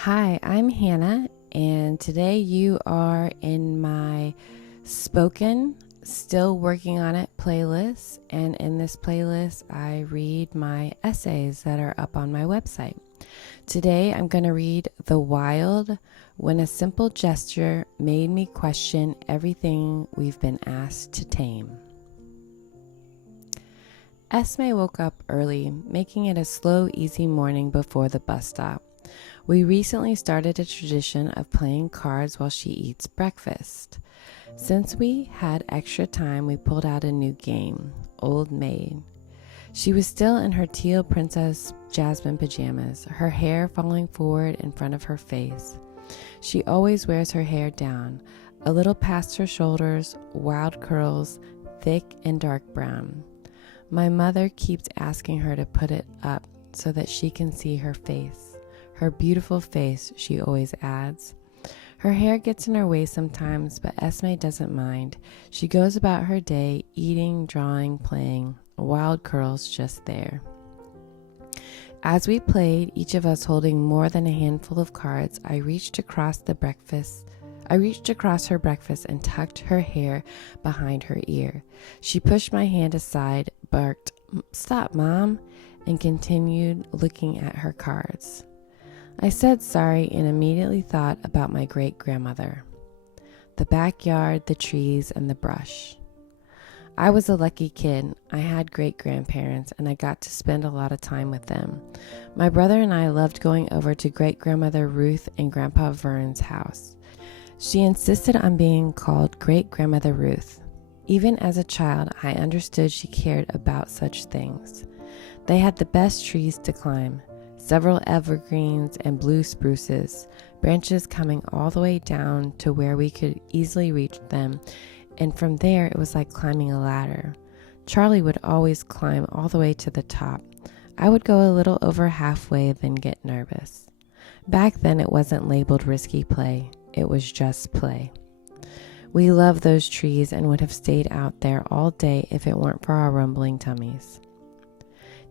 Hi, I'm Hannah, and today you are in my spoken, still working on it playlist. And in this playlist, I read my essays that are up on my website. Today, I'm going to read The Wild, When a Simple Gesture Made Me Question Everything We've Been Asked to Tame. Esme woke up early, making it a slow, easy morning before the bus stop. We recently started a tradition of playing cards while she eats breakfast. Since we had extra time, we pulled out a new game, Old Maid. She was still in her teal Princess Jasmine pajamas, her hair falling forward in front of her face. She always wears her hair down, a little past her shoulders, wild curls, thick and dark brown. My mother keeps asking her to put it up so that she can see her face. Her beautiful face, she always adds. Her hair gets in her way sometimes, but Esme doesn't mind. She goes about her day, eating, drawing, playing, wild curls just there. As we played, each of us holding more than a handful of cards, I reached across her breakfast and tucked her hair behind her ear. She pushed my hand aside, barked, "Stop, Mom," and continued looking at her cards. I said sorry and immediately thought about my great-grandmother, the backyard, the trees, and the brush. I was a lucky kid. I had great-grandparents, and I got to spend a lot of time with them. My brother and I loved going over to great-grandmother Ruth and Grandpa Vern's house. She insisted on being called Great-Grandmother Ruth. Even as a child, I understood she cared about such things. They had the best trees to climb. Several evergreens and blue spruces, branches coming all the way down to where we could easily reach them, and from there it was like climbing a ladder. Charlie would always climb all the way to the top. I would go a little over halfway, then get nervous. Back then it wasn't labeled risky play, it was just play. We loved those trees and would have stayed out there all day if it weren't for our rumbling tummies.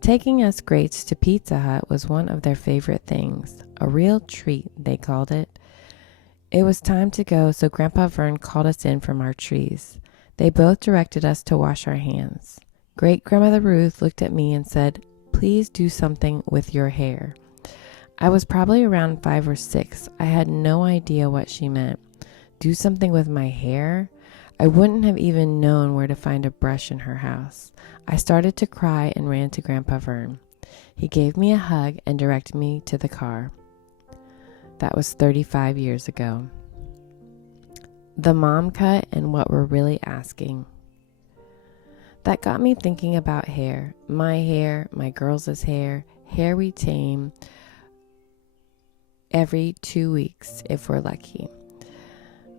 Taking us greats to Pizza Hut was one of their favorite things. A real treat, they called it. It was time to go, so Grandpa Vern called us in from our trees. They both directed us to wash our hands. Great-Grandmother Ruth looked at me and said, "Please do something with your hair." I was probably around 5 or 6. I had no idea what she meant. Do something with my hair? I wouldn't have even known where to find a brush in her house. I started to cry and ran to Grandpa Vern. He gave me a hug and directed me to the car. That was 35 years ago. The mom cut and what we're really asking. That got me thinking about hair. My girls' hair we tame every 2 weeks if we're lucky.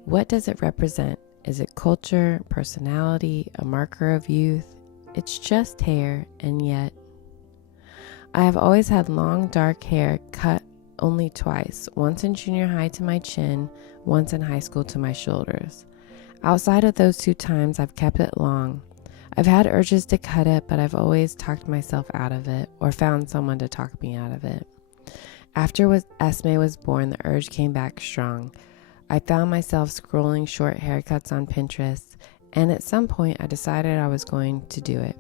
What does it represent? Is it culture, personality, a marker of youth? It's just hair, and yet I have always had long, dark hair cut only twice, once in junior high to my chin, once in high school to my shoulders. Outside of those 2 times, I've kept it long. I've had urges to cut it, but I've always talked myself out of it or found someone to talk me out of it. After Esme was born, the urge came back strong. I found myself scrolling short haircuts on Pinterest, and at some point I decided I was going to do it.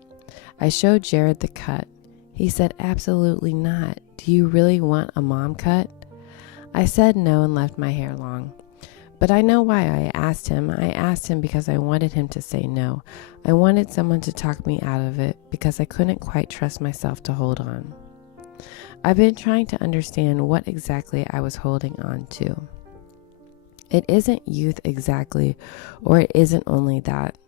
I showed Jared the cut. He said, "Absolutely not. Do you really want a mom cut?" I said no and left my hair long. But I know why I asked him. I asked him because I wanted him to say no. I wanted someone to talk me out of it because I couldn't quite trust myself to hold on. I've been trying to understand what exactly I was holding on to. It isn't youth exactly, or it isn't only that.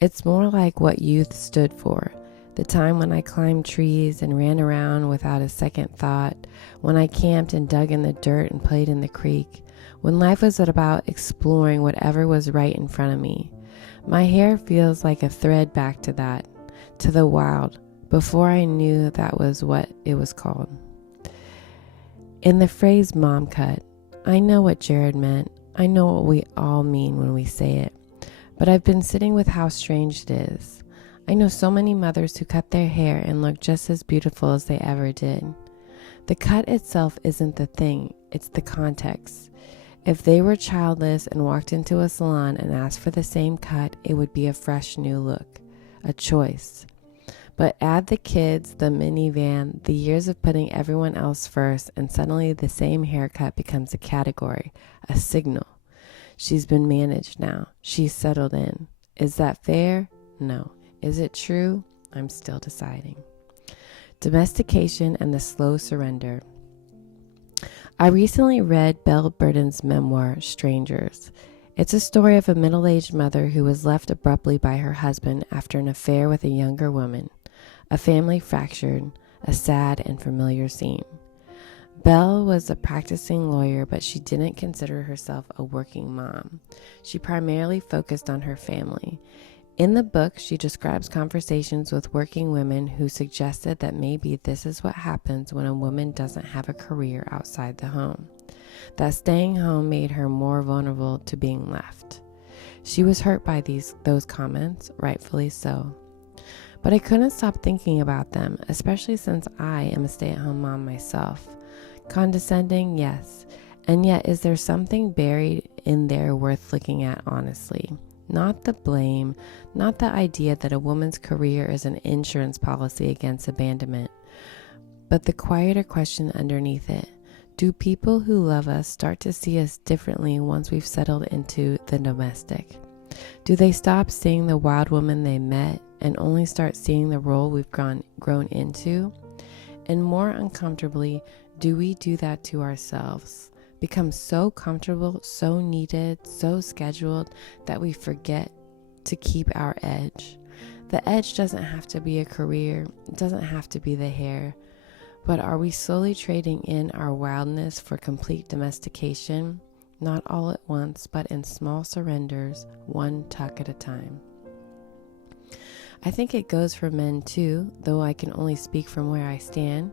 It's more like what youth stood for. The time when I climbed trees and ran around without a second thought, when I camped and dug in the dirt and played in the creek, when life was about exploring whatever was right in front of me. My hair feels like a thread back to that, to the wild, before I knew that was what it was called. In the phrase mom cut, I know what Jared meant. I know what we all mean when we say it, but I've been sitting with how strange it is. I know so many mothers who cut their hair and look just as beautiful as they ever did. The cut itself isn't the thing, it's the context. If they were childless and walked into a salon and asked for the same cut, it would be a fresh new look, a choice. But add the kids, the minivan, the years of putting everyone else first, and suddenly the same haircut becomes a category, a signal. She's been managed now. She's settled in. Is that fair? No. Is it true? I'm still deciding. Domestication and the slow surrender. I recently read Belle Burden's memoir, Strangers. It's a story of a middle-aged mother who was left abruptly by her husband after an affair with a younger woman. A family fractured, a sad and familiar scene. Belle was a practicing lawyer, but she didn't consider herself a working mom. She primarily focused on her family. In the book, she describes conversations with working women who suggested that maybe this is what happens when a woman doesn't have a career outside the home. That staying home made her more vulnerable to being left. She was hurt by those comments, rightfully so. But I couldn't stop thinking about them, especially since I am a stay-at-home mom myself. Condescending, yes. And yet, is there something buried in there worth looking at honestly? Not the blame, not the idea that a woman's career is an insurance policy against abandonment, but the quieter question underneath it. Do people who love us start to see us differently once we've settled into the domestic? Do they stop seeing the wild woman they met and only start seeing the role we've grown into? And more uncomfortably, do we do that to ourselves? Become so comfortable, so needed, so scheduled that we forget to keep our edge. The edge doesn't have to be a career, it doesn't have to be the hair, but are we slowly trading in our wildness for complete domestication? Not all at once, but in small surrenders, one tuck at a time. I think it goes for men too, though I can only speak from where I stand.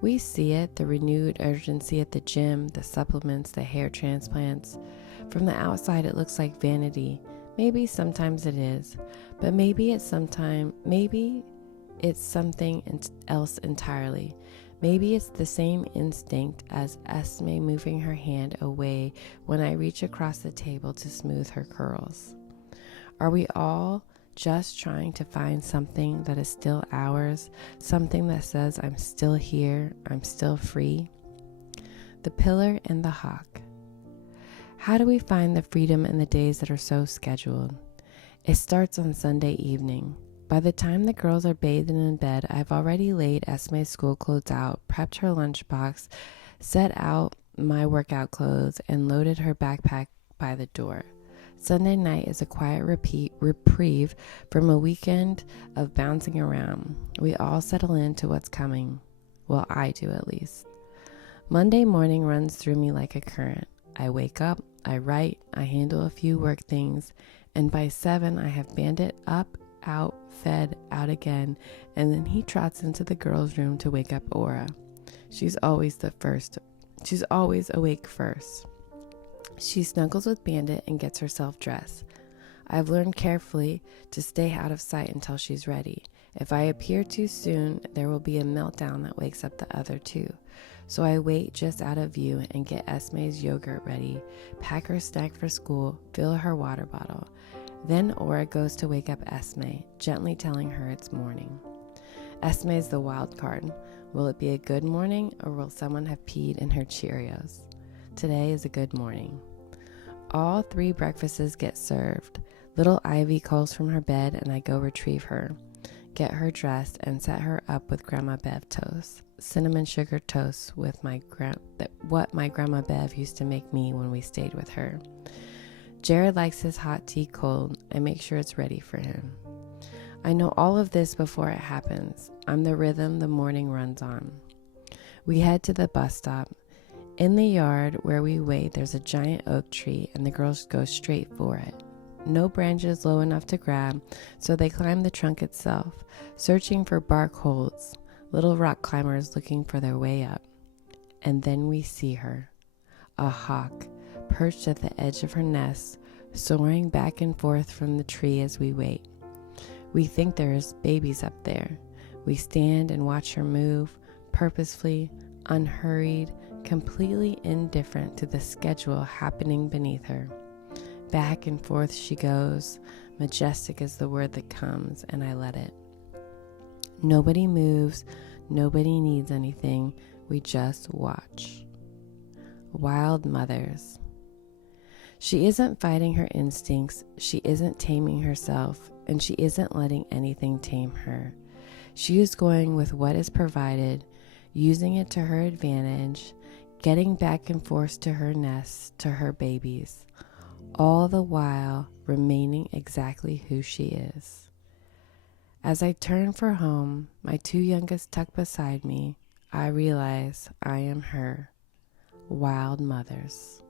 We see it, the renewed urgency at the gym, the supplements, the hair transplants. From the outside, it looks like vanity. Maybe sometimes it is, but maybe it's something else entirely. Maybe it's the same instinct as Esme moving her hand away when I reach across the table to smooth her curls. Are we all just trying to find something that is still ours, something that says I'm still here, I'm still free? The pillar and the hawk. How do we find the freedom in the days that are so scheduled? It starts on Sunday evening. By the time the girls are bathed and in bed, I've already laid Esme's school clothes out, prepped her lunchbox, set out my workout clothes, and loaded her backpack by the door. Sunday night is a quiet reprieve from a weekend of bouncing around. We all settle into what's coming. Well, I do at least. Monday morning runs through me like a current. I wake up, I write, I handle a few work things, and by 7 I have Bandit up, out, fed, out again, and then he trots into the girls' room to wake up Aura. She's always awake first. She snuggles with Bandit and gets herself dressed. I've learned carefully to stay out of sight until she's ready. If I appear too soon, there will be a meltdown that wakes up the other two. So I wait just out of view and get Esme's yogurt ready, pack her snack for school, fill her water bottle. Then Aura goes to wake up Esme, gently telling her it's morning. Esme is the wild card. Will it be a good morning, or will someone have peed in her Cheerios? Today is a good morning. All 3 breakfasts get served. Little Ivy calls from her bed and I go retrieve her, get her dressed, and set her up with Grandma Bev toast. Cinnamon sugar toast with what my Grandma Bev used to make me when we stayed with her. Jared likes his hot tea cold. I make sure it's ready for him. I know all of this before it happens. I'm the rhythm the morning runs on. We head to the bus stop. In the yard where we wait, there's a giant oak tree, and the girls go straight for it. No branches low enough to grab, so they climb the trunk itself, searching for bark holds, little rock climbers looking for their way up. And then we see her, a hawk, perched at the edge of her nest, soaring back and forth from the tree as we wait. We think there's babies up there. We stand and watch her move, purposefully, unhurried, completely indifferent to the schedule happening beneath her. Back and forth she goes. Majestic is the word that comes, and I let it. Nobody moves, nobody needs anything, we just watch. Wild mothers. She isn't fighting her instincts, she isn't taming herself, and she isn't letting anything tame her. She is going with what is provided, using it to her advantage, getting back and forth to her nest, to her babies, all the while remaining exactly who she is. As I turn for home, my two youngest tucked beside me, I realize I am her. Wild mothers.